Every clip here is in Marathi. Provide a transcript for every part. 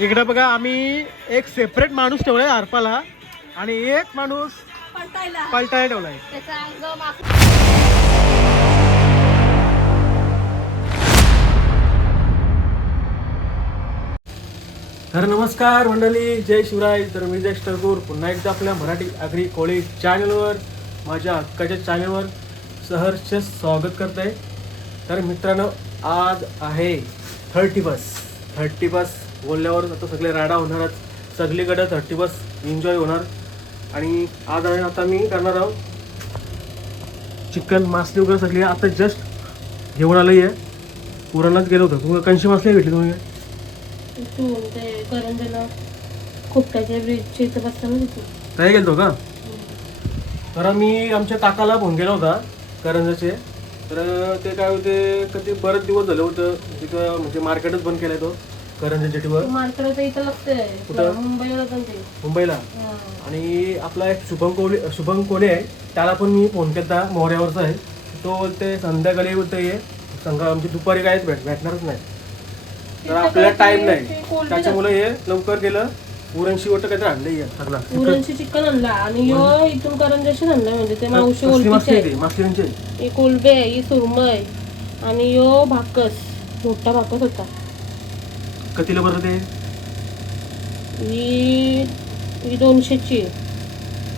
इकडे बघा आम्ही एक सेपरेट माणूस ठेवलाय आरपाला आणि एक माणूस पलटायला ठेवलाय. तर नमस्कार मंडळी, जय शिवराय. तर मी जय ठरपूर पुन्हा एकदा आपल्या मराठी आगरी कोळी चॅनलवर, माझ्या हक्काच्या चॅनलवर सहर्ष स्वागत करत आहे. तर मित्रांनो, आज आहे 30 बोलल्यावर आता सगळे राडा होणारच, सगळीकडे 30 एन्जॉय होणार. आणि आज आता मी करणार आहोत चिकन मासली वगैरे सगळी आता जस्ट घेऊन आलं आहे. पुराणाच गेलो होतो. तुम्हाला कंशी मासली भेटली तुम्ही करंजाला खोपटाच्या ब्रिजच्या इथं बसताना तिथे काय गेलतो का? तर मी आमच्या काकाला फोन केला होता करंजाचे. तर ते काय होते, कधी बरेच दिवस झालं होतं तिथं, म्हणजे मार्केटच बंद केलाय तो करंजा जेटीवर. मार्केट इथं लागतंय मुंबईला मुंबईला. आणि आपला एक शुभम कोले आहे, त्याला पण मी फोन केला, मोहऱ्यावरचा आहे. तो बोलते संध्याकाळी बोलते ये आमची दुपारी काहीच भेटणारच नाही. तर आपल्याला टाइम नाही, त्याच्यामुळे हे लवकर गेलं. उरणशी वाटत काहीतरी आणलंय सगळा, उरणशी चिकन आणला आणि इथून करंजाशी आणला. म्हणजे ते मावशी मासलींचे ही कोलबे, ही सुरमई आणि यो भाकस, मोठा भाकस होता. कितीला बरं ते? ही 200ची,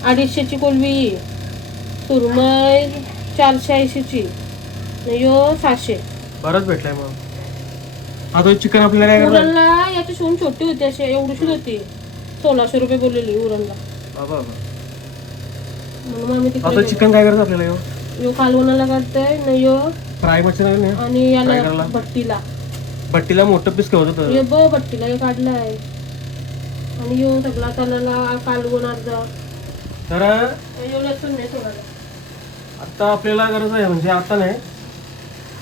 250ची कोलबी, सुरमई 480ची, यो 600. बरंच भेटलाय. मग आता चिकन आपल्याला काय उरणला याची शिवून छोटी होती, अशी एवढीशी होती. 1600 रुपये बोललेली उरणला. बाबा म्हणून आम्ही आता तिकडे चिकन काय करायचं आपल्याला? यो कालवणाला करतोय ना, यो फ्राय मच्छी आणि याला भट्टीला मोठं पीस ठेवत होतं. यो भट्टीला हे काढलाय आणि यो सगळा तलाला कालवण अर्धा. तर यो लसूण नाही थोडा. आता आपल्याला गरज आहे, म्हणजे आता नाही,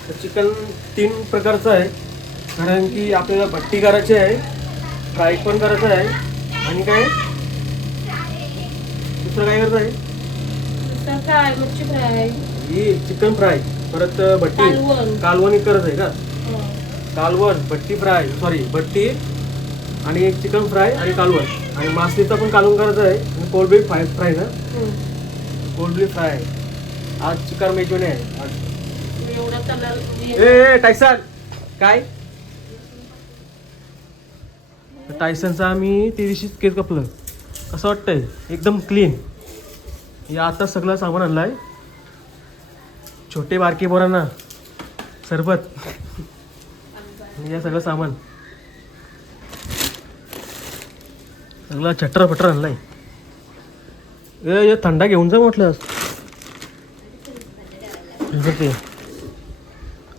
तर चिकन 3 प्रकारचं आहे. कारण की आपल्याला भट्टी करायची आहे, फ्राय पण करायचं आहे, आणि काय दुसरं काय करायचं आहे? फ्राय, मच्छी फ्राय, ही चिकन फ्राय, परत भट्टी कालवण करायचं आहे का? कालवण, भट्टी फ्राय, भट्टी आणि एक चिकन फ्राय आणि कालवण, आणि मासलीचं पण कालवण करायचं आहे, आणि कोलबी फ्राय ना, कोलबी फ्राय. आज चिकन मेजवानी आहे आज. ए टायसन काय? टायसनचा आम्ही ते दिवशीच केस कापलं. कसं वाटतंय? एकदम क्लीन. हे आता सगळं सामान आणलं आहे, छोटे बारके पोरांना सरबत, हे सगळं सामान सगळं चटर आणलाय. ए थंडा घेऊन जा म्हटलं. ते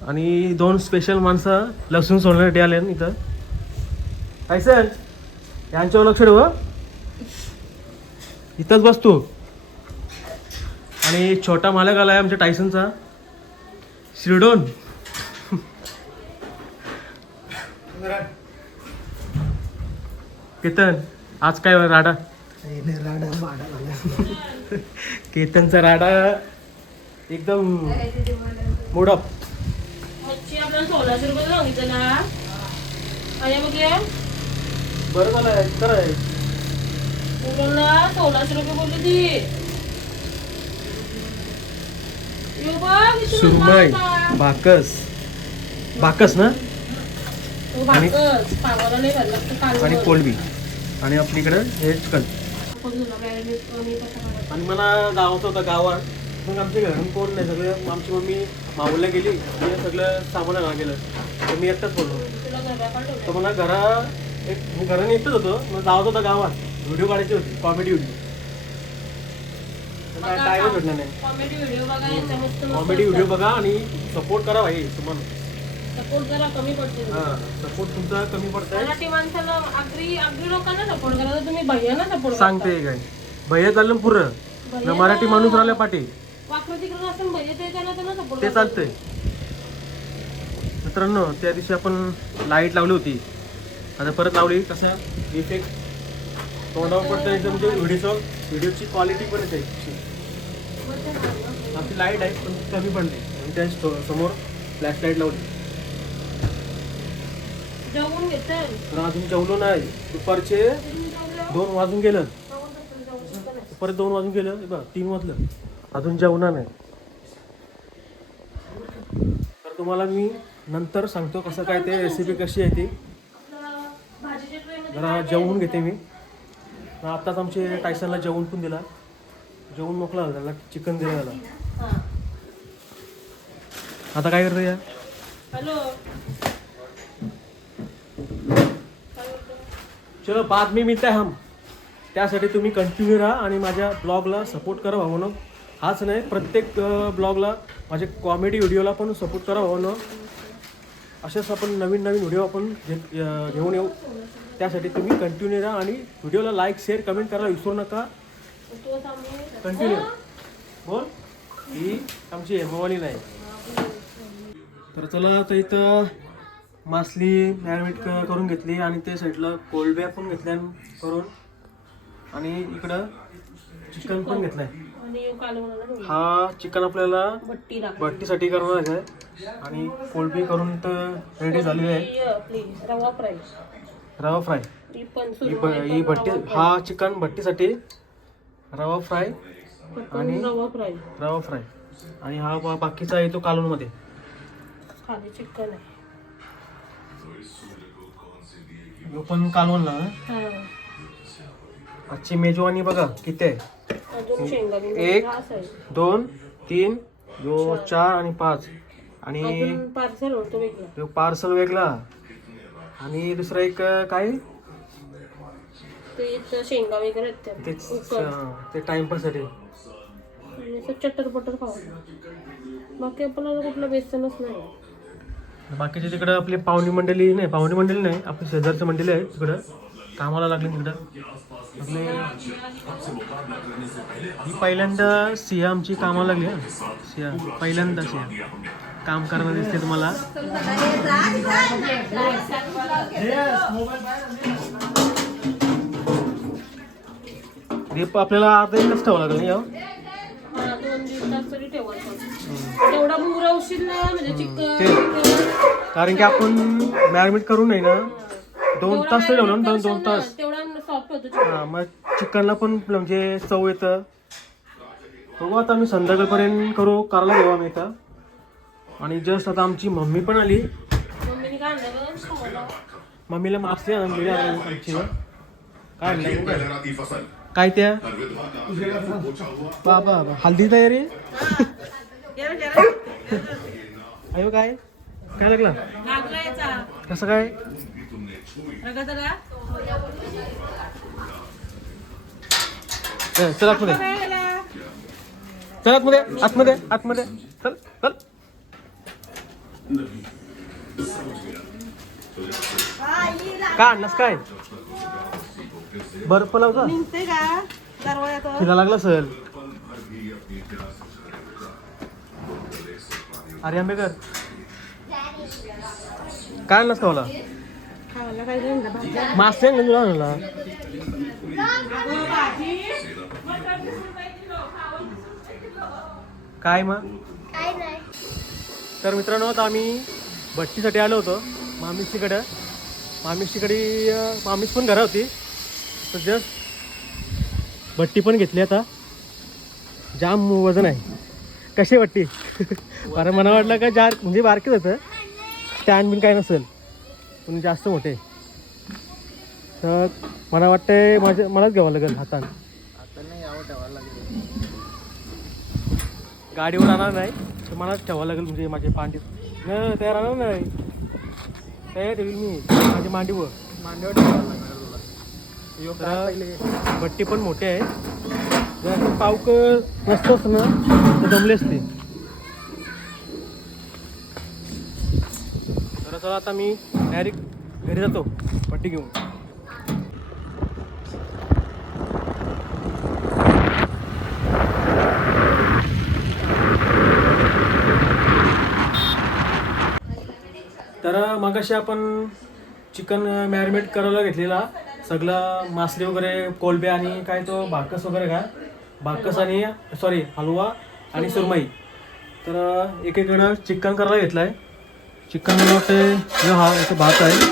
आणि 2 स्पेशल माणसं लसूण सोडण्यासाठी आले इथं. टायसन यांच्यावर लक्ष ठेव, इथंच बसतो. आणि छोटा मालक आलाय आमच्या टायसनचा, शिरडोन. केतन आज काय राडा? केतनचा राडा एकदम मोडप. मच्छी आपल्याला 1600 रुपये सांगितलं ना. बरं झालं खरं. उरणला 1600 रुपये बोलली ती. सुरमई, भाकस ना, आणि कोलबी, आणि आपलीकडे हे चिकन. आणि मला गावाचं होतं गावात, मग आमच्या घरून कोण नाही, सगळं आमची मम्मी माऊला गेली, हे सगळं सामान आणायला गेलं, तर मी एकटाच बोललो. तर मला घराने एकटंच होतो, मग जावत होता गावात, व्हिडिओ काढायची होती, कॉमेडी व्हिडिओ. टाइम भेटणार नाही. कॉमेडी व्हिडिओ बघा आणि सपोर्ट करा भाई. तुम्हाला सपोर्ट करा, कमी पडते. सपोर्ट तुमचा कमी पडतंय. मराठी माणसाला आगरी लोकांना सपोर्ट करा, तर तुम्ही भैयाना सपोर्ट सांगते काय भैया चाललं पुरं, मराठी माणूस राहिला पाठी वाकडं तिकडं असं भैया ते त्यांना सपोर्ट ते चालतंय. मित्रांनो त्या दिवशी आपण लाईट लावली होती, आता परत लावली. कसा इफेक्ट तोंडावर पडतं एकदम, म्हणजे व्हिडिओची क्वालिटी पण येते. आपली लाईट आहे पण कमी पडली आणि त्या समोर फ्लॅश लाईट लावली. जेवून घेतोय तर अजून जेवलो नाही. दुपारचे 2 वाजून गेलं, परत 2 वाजून गेलं, हे बघ 3 वाजलं, अजून जेवणार नाही. तर तुम्हाला मी नंतर सांगतो कसं काय ते रेसिपी कशी आहे ती. जरा जेवून घेते मी. आत्ताच आमचे टायसनला जेवण पण दिला, जेवण मोकळा झाला, त्याला चिकन दिलं त्याला. आता काय करतो या? हॅलो, चलो बाद में मिळत आहे हम. त्यासाठी तुम्ही कंटिन्यू राहा आणि माझ्या ब्लॉगला सपोर्ट करा भावनो. हाच नाही, प्रत्येक ब्लॉगला माझे कॉमेडी व्हिडिओला पण सपोर्ट करा भावनो. असेच आपण नवीन व्हिडिओ आपण घेऊन येऊ. त्यासाठी तुम्ही कंटिन्यू राहा आणि व्हिडिओला लाईक शेअर कमेंट करायला विसरू नका. कंटिन्यू बोल, ही आमची हेमवाली नाही. तर चला, आता इथं मासली मॅरिनेट करून घेतली आणि ते साईडला कोलब्या पण घेतल्या करून, आणि इकडं चिकन पण घेतलंय. हा चिकन आपल्याला भट्टीसाठी करणार आहे आणि कोलबी करून तर रेडी झालेली आहे. रवा फ्राय ही भट्टी, हा चिकन भट्टीसाठी रवा फ्राय आणि रवा फ्राय, आणि हा बाकीचा आहे तो कालवणमध्ये खाली चिकन आहे. पण कालवण ना. आजची मेजवानी बघा किती आहे. 1 2 3 4 आणि 5, आणि पार्सल वेगळा, आणि दुसरा एक काय शेंगा वगैरे ते टाइमपाससाठी. चटर बटर खाऊ, बाकी आपल्याला कुठलं बेसनच नाही. बाकीचे तिकडं आपली पाहुणी मंडळी नाही, आपली शेजारची मंडळी आहे तिकडं कामाला लागली. तिकडं आपले ही पहिल्यांदा सिया आमची कामाला लागली. सिया पहिल्यांदा काम करायला दिसते तुम्हाला. आपल्याला अर्धा 1 तास ठेवावं लागेल. 2-3 तास तरी ठेवायचं. तेवढा मुरवशील ना, म्हणजे चिकन, कारण की आपण मॅरिनेट करून नाही ना 2 तास तरी ठेवलं ना, 2 तास तेवढा सॉफ्ट होतो. हां, मग चिकनला पण म्हणजे चव येतं. बघू आता आम्ही संध्याकाळपर्यंत करायला घेऊ आम्ही इथं. आणि जस्ट आता आमची मम्मी पण आली. मम्मीने काय आणलं? मम्मीला मासे आणली आमची. काय आणलं काय त्या बाबा हल्दी तयारी. अयो काय काय लागला कसं काय? चल आतमध्ये, चल आतमध्ये चल चल. काय आणलास काय? बर्फ लावता तिला लागला सल. अरे आंबेकर काय आणलास खावाला? मासे आणला. काय मग? तर मित्रांनो, आता आम्ही भट्टीसाठी आलो होतो मामीशीकडे. मामीश पण घरा होती. तर जस्ट भट्टी पण घेतली. आता जाम वजन आहे. कशी भट्टी? बरं, मला वाटलं का म्हणजे बारकीच होतं, स्टँड बिन काय नसेल, पण जास्त मोठे. तर मला वाटतंय मलाच घ्यावं लागेल हातानं. गाडीवर आणणार नाही तर मलाच ठेवावं लागेल. म्हणजे माझे पांडी न तयार आणणार नाही, तयार ठेवील मी माझी मांडीवर. भट्टी पण मोठी आहे. जर पावक नसतोच ना तर दमले असते. तर चला आता मी डायरेक्ट घरी जातो भट्टी घेऊन. तर मगाशी आपण चिकन मॅरिनेट करायला घेतलेला सगळं मासली वगैरे कोलबे आणि काय तो बाकस वगैरे का बाकस आणि सॉरी हलवा आणि सुरमई. तर एकीकडं चिकन करायला घेतलं आहे. चिकन मला वाटतं हा इथं भात आहे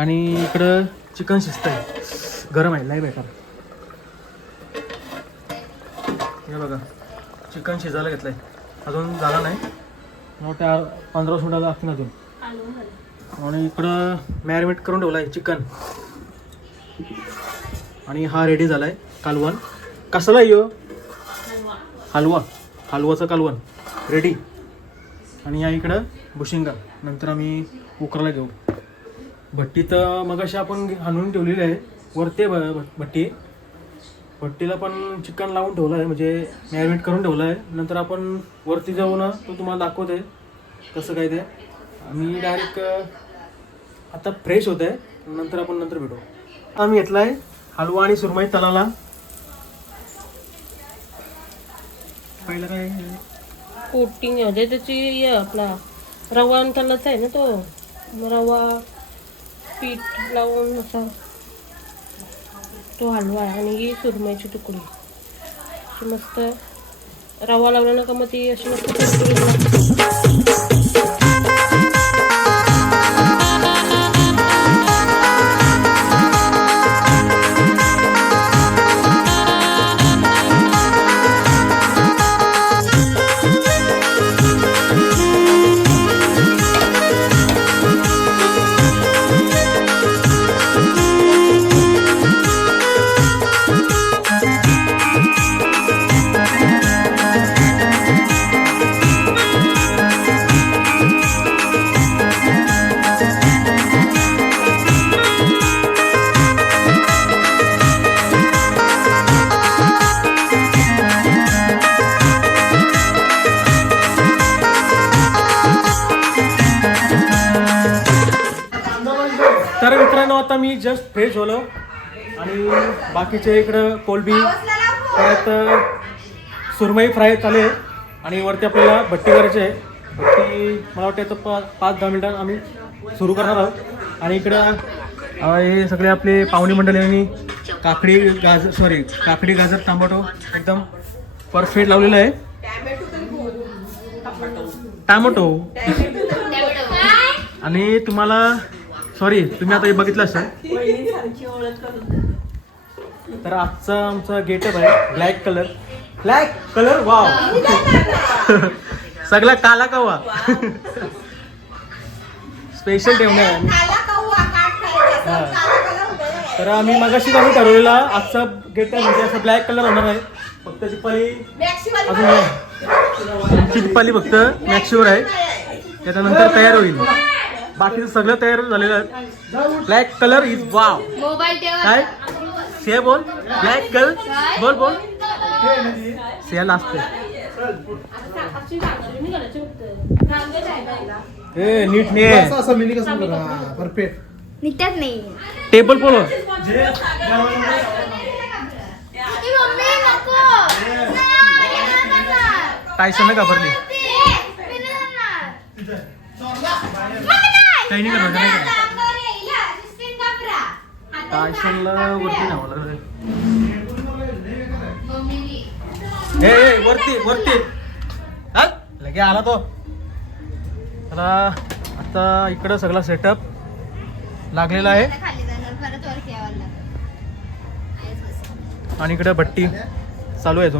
आणि इकडं चिकन शिजत आहे. गरम आहे लय बेकार. हे बघा चिकन शिजायला घेतलं आहे. अजून झाला नाही. मला वाटतं 15 मिनिटं लागतील अजून. आणि इकडं मॅरिनेट करून ठेवला आहे चिकन. आणि हा रेडी झाला आहे कालवण. कसला आहे हलवा. हलवाचं कालवण रेडी. आणि या इकडं बुशिंगा. नंतर आम्ही उकरायला घेऊ. भट्टी तर मगाशी आपण आणून ठेवलेली आहे वरती भट्टी. भट्टीला पण चिकन लावून ठेवलं आहे म्हणजे मॅरिनेट करून ठेवलं आहे. नंतर आपण वरती जाऊ ना तो तुम्हाला दाखवते कसं काय ते. आम्ही डायरेक्ट आता फ्रेश होत आहे. नंतर आपण नंतर भेटू. आम्ही घेतला आहे हलवा आणि सुरमई तलाला. पहिलं काय कोटिंग आहे त्याची आपला रवा तलाचा आहे ना तो. रवा पीठ लावून असा तो हलवा आहे. आणि ही सुरमईची तुकडी अशी मस्त रवा लावला ना का मग ती अशी मस्त तर मित्रांनो आता मी जस्ट फ्रेश झालो. आणि बाकीचे इकडं कोलबी परत सुरमई फ्राय चालू आहे. आणि वरती आपल्याला भट्टी करायची आहे. भट्टी मला वाटतं तर 5-10 मिनिटात आम्ही सुरू करणार आहोत. आणि इकडं हे सगळे आपले पाहुणे मंडळी आणि काकडी गाजर टोमॅटो एकदम परफेक्ट लावलेलं आहे. टोमॅटो आणि तुम्हाला सॉरी तुम्ही आता हे बघितलं असेल. तर आजचा आमचा गेटअप आहे ब्लॅक कलर वाव. सगळा काला कव्वा स्पेशल ठेवणार. तर आम्ही मगाशी आम्ही ठरवलेला आजचा गेटअप म्हणजे असं ब्लॅक कलर होणार आहे. फक्त दीपाली अजून दीपाली फक्त मॅक्सीवर आहे. त्याच्यानंतर तयार होईल. बाकीचं सगळं तयार झालेलं आहे. Black colour is wow. काय से बोल ब्लॅक कलर बोल से लास्ट नीट परफेक्ट निघतात नाही. टेबल पोलो टायसन घाबरली. काही नाही करणार टायसनला वरती न्यावं लागलं. वरती लगे आला तो. त्याला आता इकडं सगळा सेटअप लागलेला आहे. आणि इकडे भट्टी चालू आहे.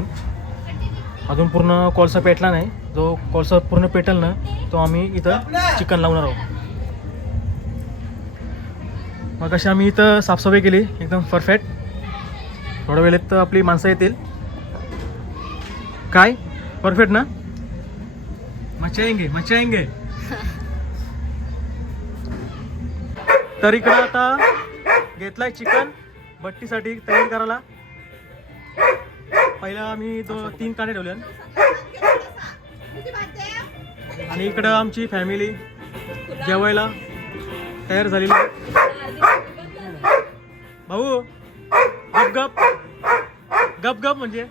अजून पूर्ण कोळसा पेटला नाही. जो कोळसा पूर्ण पेटेल ना तो आम्ही इथं चिकन लावणार आहोत. मग अशी आम्ही इथं साफसफाई केली एकदम परफेक्ट. थोड्या वेळेत तर आपली माणसं येतील. काय परफेक्ट ना मचाएंगे. तर इकडं आता घेतलाय चिकन भट्टीसाठी तयार करायला. पहिला आम्ही 3 कांदे ठेवले. आणि इकडं आमची फॅमिली जेवायला तयार झालेली. भाऊ गप गप म्हणजे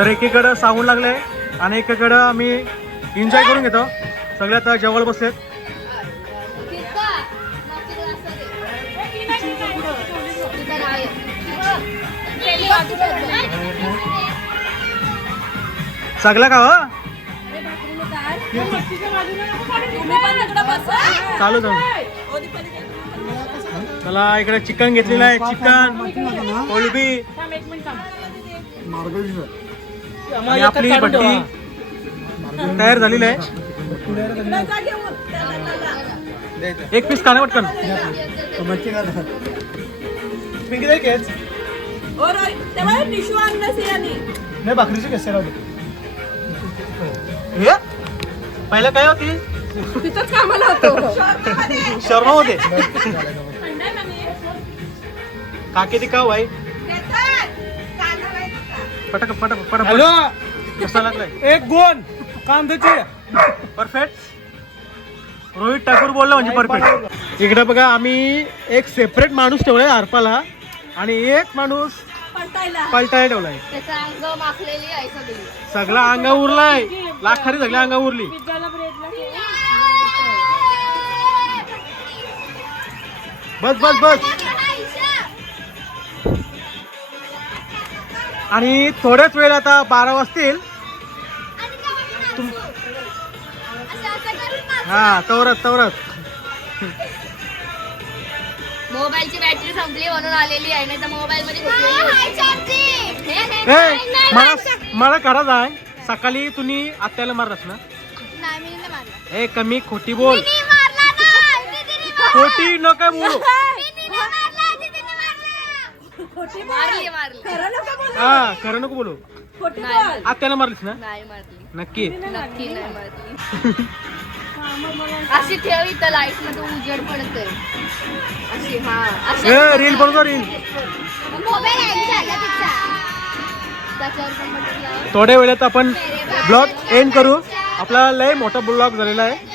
तर एकीकडं सांगून लागले आणि एकीकडं आम्ही एन्जॉय करून घेतो. सगळे आता जवळ बसलेत. सगळा का हो? चालू चालू. चला इकडे चिकन घेतलेलं आहे. चिकन कोळंबी आणि आपली भट्टी तयार झालेली आहे. एक पीस खाणे पटकन. नाही भाकरीची कसे राहते पहिला काय होती शर्मा होते काके ती का भाई पटक पटक पटक. हॅलो कसा लागलाय? एक गोन कांद्याची परफेक्ट. रोहित ठाकूर बोलला म्हणजे परफेक्ट. इकडे बघा आम्ही एक सेपरेट माणूस ठेवलाय हरपाला आणि एक माणूस पलटायला ठेवलाय. सगळा अंगा उरलाय. लाखारी सगळ्या अंगा उरली. बस बस बस. आणि थोड्याच वेळ आता 12 वाजतील. हा तवरत तवरत. मोबाईलची बॅटरी संपली म्हणून आलेली आहे, नाही तर मोबाईल मध्ये मला खरंच आहे. सकाळी तुम्ही आत्याला मारलास ना? ए कमी खोटी बोल. खोटी न काय बोलू. हा खरं नको बोलू. आत्याला मारलीस ना? नाही मारली. नक्की नक्की नाही मारली. अशी ठेव इथं लाईट मध्ये उजेड पडतोय. अशी हा रील बनवतो रील. मोबाईल त्याच्यावर पण म्हटलं थोड्या वेळात आपण ब्लॉग एंड करू. आपला लय मोठा ब्लॉग झालेला आहे.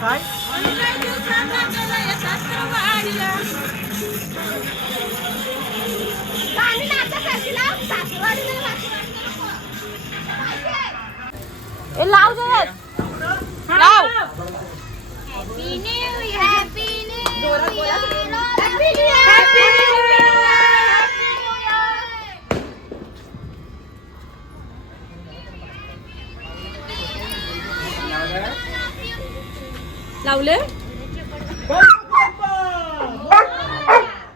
काय लाव लाव. लावले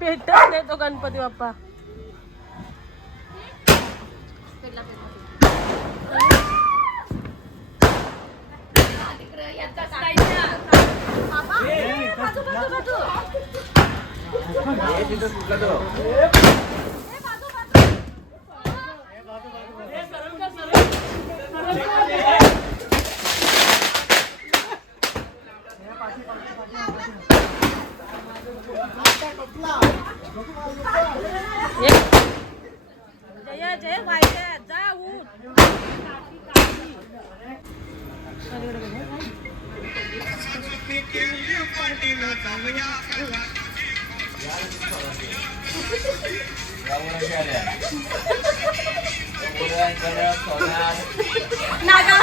पेटत नाही तो गणपती बाप्पा. जय जय वाईले जा उठ. नागा